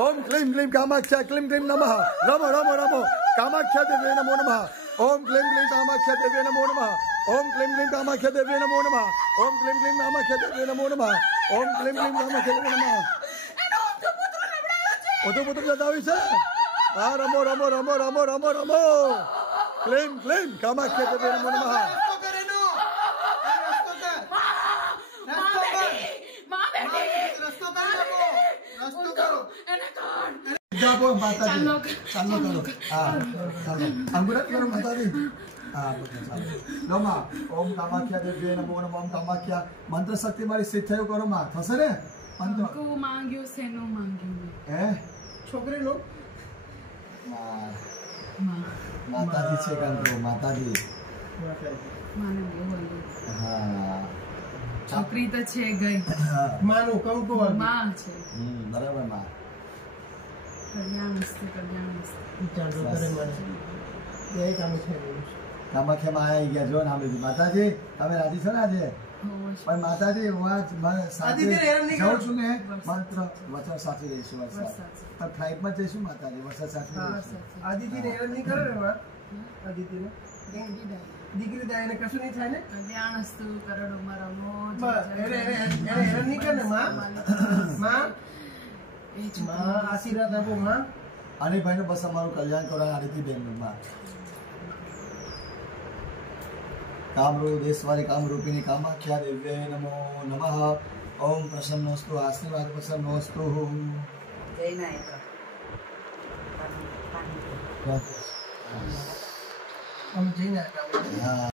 ओम क्लीं क्लीं कामाख्या क्लीं क्लीं नमः रमो रमो रमो कामाख्या देवी नमो नमः ओम क्लीं क्लीं कामाख्या देवी नमो नमः ओम क्लीं क्लीं कामाख्या देवी नमो नमः ओम क्लीं क्लीं कामाख्या देवी नमो नमः ओम क्लीं क्लीं कामाख्या देवी नमः ओतो पुत्र जतावी छे आ रमो रमो रमो रमो रमो रमो क्लीं क्लीं कामाख्या देवी नमो नमः जाओ माता दी चालो करो हां चलो अंगुरत करो माता दी हां लो मां ओम कामाख्या देवी नमो नमः ओम कामाख्या मंत्र शक्ति मारी सिद्ध थयो करो मां थसे ने मंत्र को मांग्यो सेनो मांग्यो हे छोकरी लो माता दी छे कांतो माता दी माने बोलो हां छोकरी तो छे गई मानो कंको मां छे बराबर मां कल्याण मस्ती चालो करे माने ये काम छे कामाख्या में आई गया जो नाम लीधું માતાજી તમે રાજી છો ને આજે પણ માતાજી હું સાથે જાઉં છું ને મંત્ર વચન સાચી રહીશું પણ ફ્લાઇટમાં જઈશું માતાજી વરસાદ સાચી આદિત્ય ને હેરાન નહીં કરે ને માં આદિત્ય ને દીકરી દાય ને કશું નહીં થાય ને કલ્યાણસ્તુ કરોડો મારો મોજ એને હેરાન નહીં કરે ને માં આશીર્વાદ આપો માં અને ભાઈનો બસ અમારું કલ્યાણ કરો આદિત્ય બેન માં कामरूप देशवारी कामरूपिणी कामाख्या देव्ये नमो नमः ओम प्रसन्नस्तु आशीर्वाद प्रसन्नस्तु जय नायक हम जय नायक